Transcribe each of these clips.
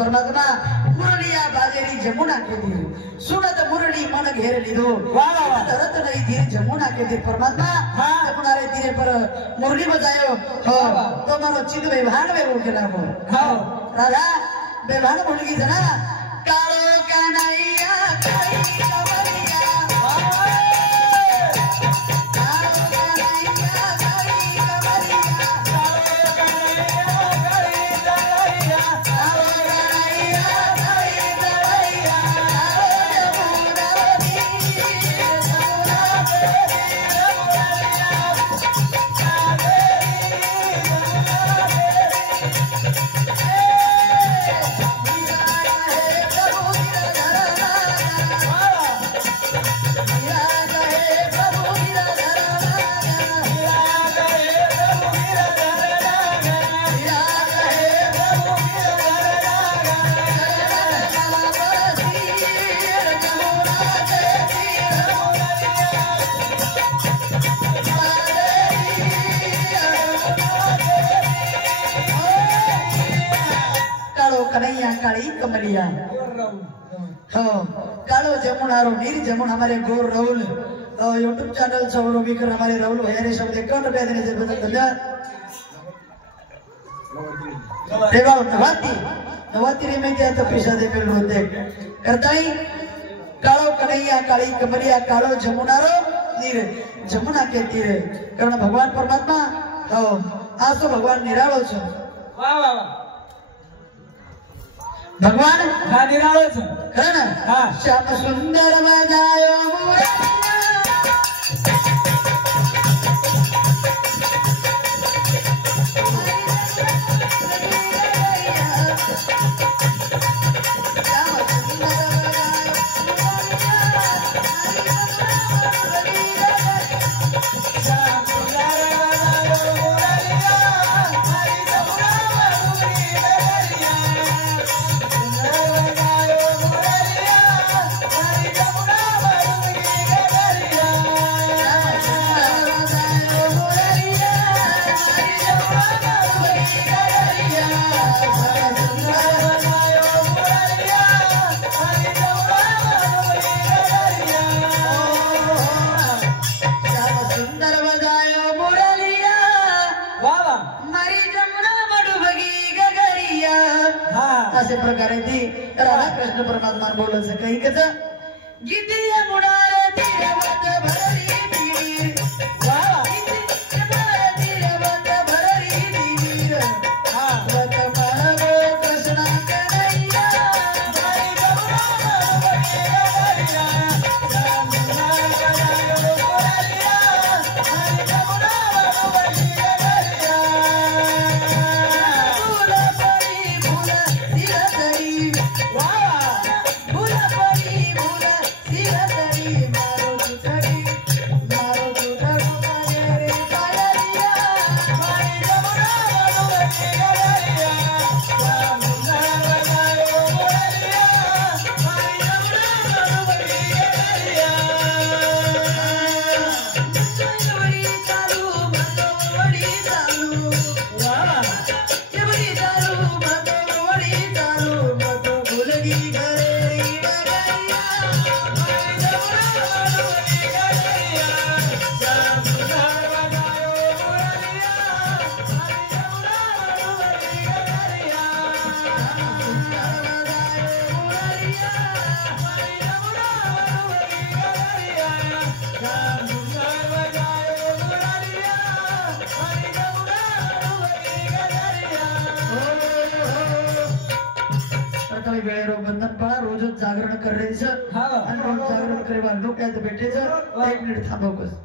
परमात्मा मुरलिया बाजेरी जमुना के दी सुनत मुरली मन घेर लिदो तरत नहीं धीरे जमुना के दी परमात्मा जमुना रे धीरे पर मुरली बजायो तो मानो चिद बेभान में बोल के ना हो राधा बेभान बोल की जना कालो कन्हैया काई कमरिया कालो कन्हैया काई काली कमलिया कालो जमुना रो नीर जमुन हमारे गोर राहुल यूट्यूब चैनल सौरव भी कर हमारे राहुल भैया ने शब्द 51 रुपया देने से बदल धन्यवाद देवा नवाती रे में क्या तो पैसा दे मिल रोते करताई कालो कन्हैया काली कमलिया कालो जमुना रो नीर जमुना के तीरे कारण भगवान परमात्मा आज तो भगवान निरालो छे वाह वाह भगवान हाँ निरालो छे है ना हाँ श्याम सुंदर बजायो मुरलिया असे प्रकारे ती राधा कृष्ण परमात्मा बोलत से कहीं कसा गीतिया मुडारे तीरवत भररी तीर वाह गीतिया मुडारे तीरवत भररी तीर वत मागो कृष्ण कन्हैया हरि जमुना बड़िया राम जमुना बड़िया हरि जमुना बड़िया वेळेवर बंधन पळा रोजच जागरण करायचं आणि रोज जागरण करे बा डोक्यात भेटायचं 1 मिनिट थांबव कस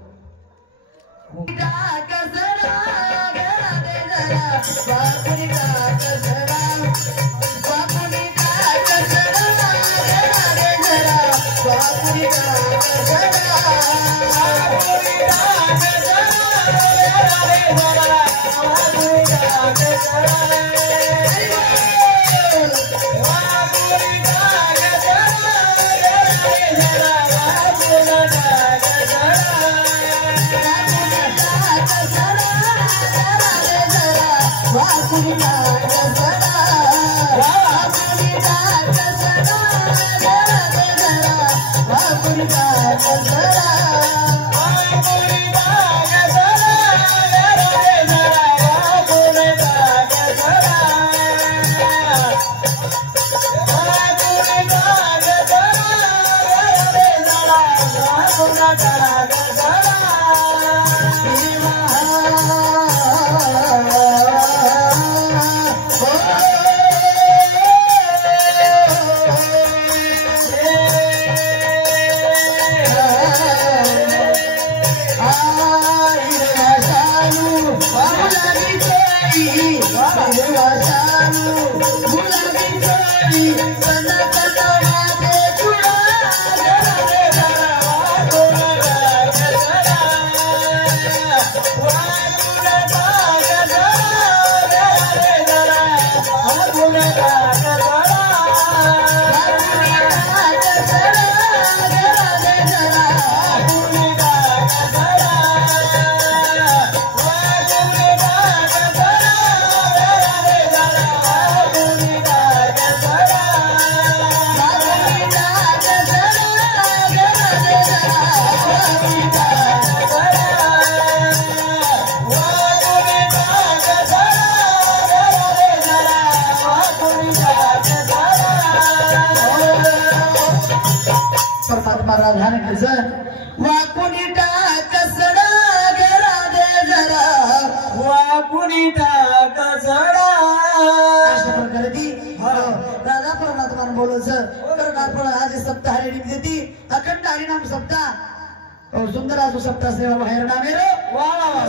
सुंदर असो सप्ताह सेवा बाहेर नामे रे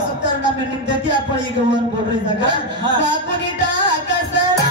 सप्ताह नामे निमदेती आपण ही गवन बोल रही जागा वाकुनी टाक सडा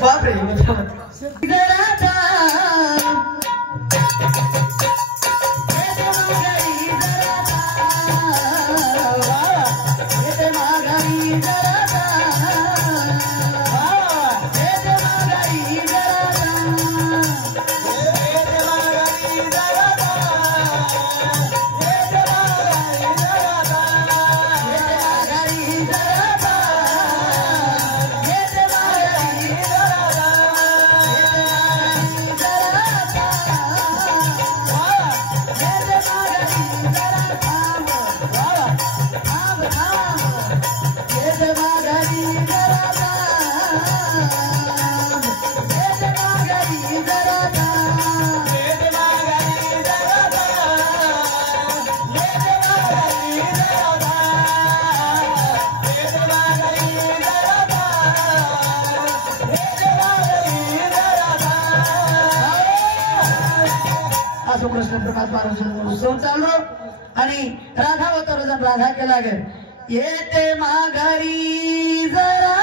बापरे असो कृष्ण परमात्मा उत्सव चाललो आणि राधा अवतार राधा केला गे येते माघारी जरा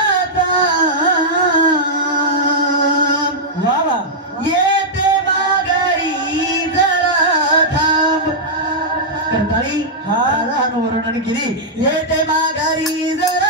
येते माघारी जरा थांब करताळी राधा वर्णन केली येते माघारी जरा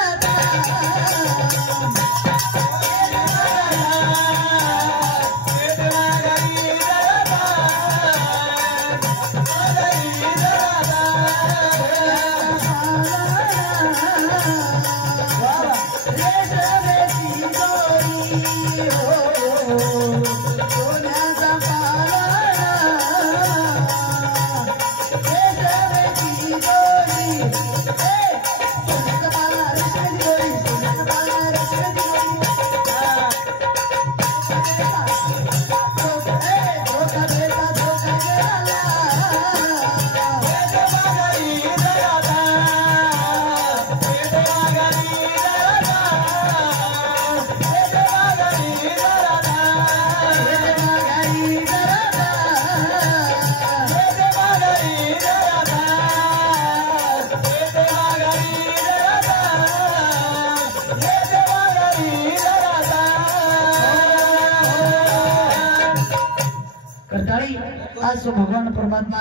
आज भगवान परमात्मा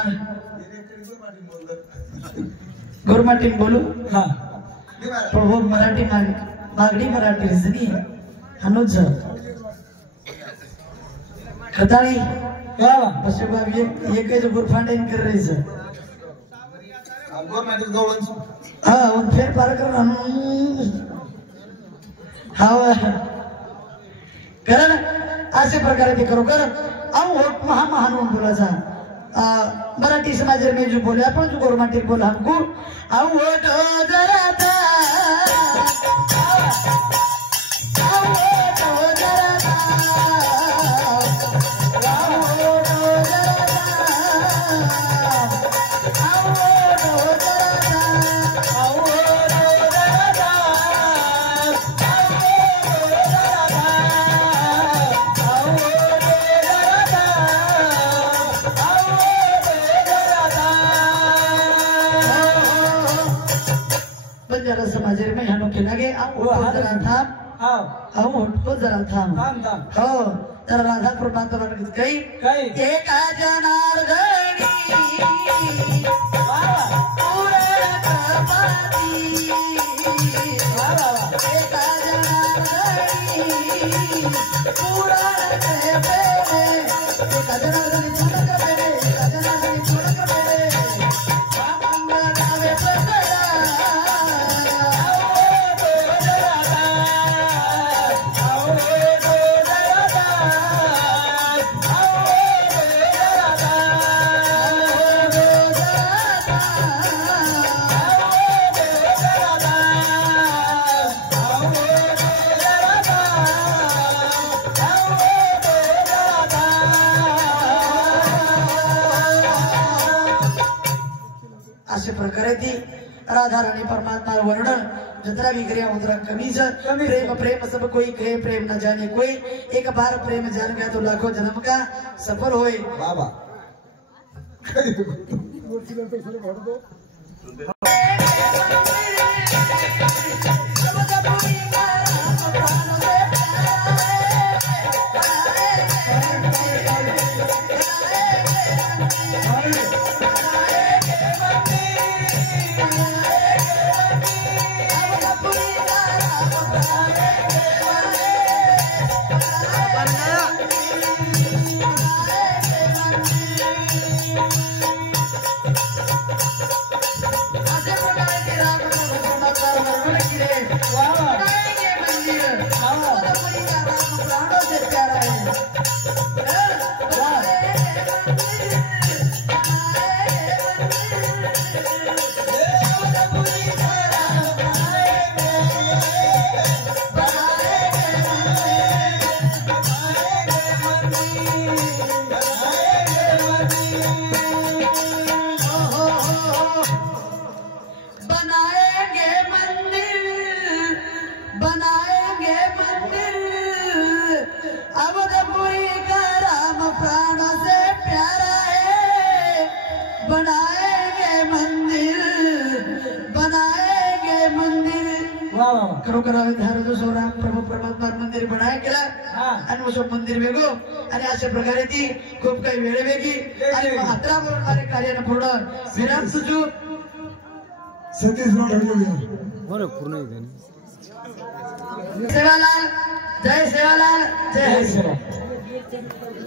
गुरुमाटी बोलू हा प्रभू मराठी मागणी मराठी रजनी अनुज खताळी बस बाबी एकच गुरफांडेन कर रहीस हा उन फेर पार कर हा कारण असे प्रकारे ते करू कर अहो महान बोलायचा मराठी समाज में जो बोले अपन जो गोरमाटी बोला हमको आओ जरा था समाज में हनो के लगे जरा थाम जरा थाम हो तर राधा परमात्मा कई एक जनार्दनी पूर्ण कपाती एक जनार्दनी पूर्ण कपाती एक जनार्दनी पूर्ण कपाती एक जनार्दनी पूर्ण कपाती अशा प्रकारे ती राधा रानी परमात्मा वर्णन जतरा भी क्रिया उतरा कमी प्रेम प्रेम सब कोई कहे प्रेम न जाने कोई एक बार प्रेम जान गया तो लाखों जन्म का सफल होए बाबा Wow. बनाएंगे मंदिर वाह वाह खरोखर धारा जो सोराम प्रभू परमात्मा मंदिर बनाय केला आणि मग मंदिर वेगो आणि अशा प्रकारे ती खूप काही वेळ वेगळी आणि मात्रा म्हणून माझे कार्यानं पूर्ण विराम सुजू सतीश ठेवूया बरं पूर्ण सेवालाल जय सेवालाल जय जय श्रीराम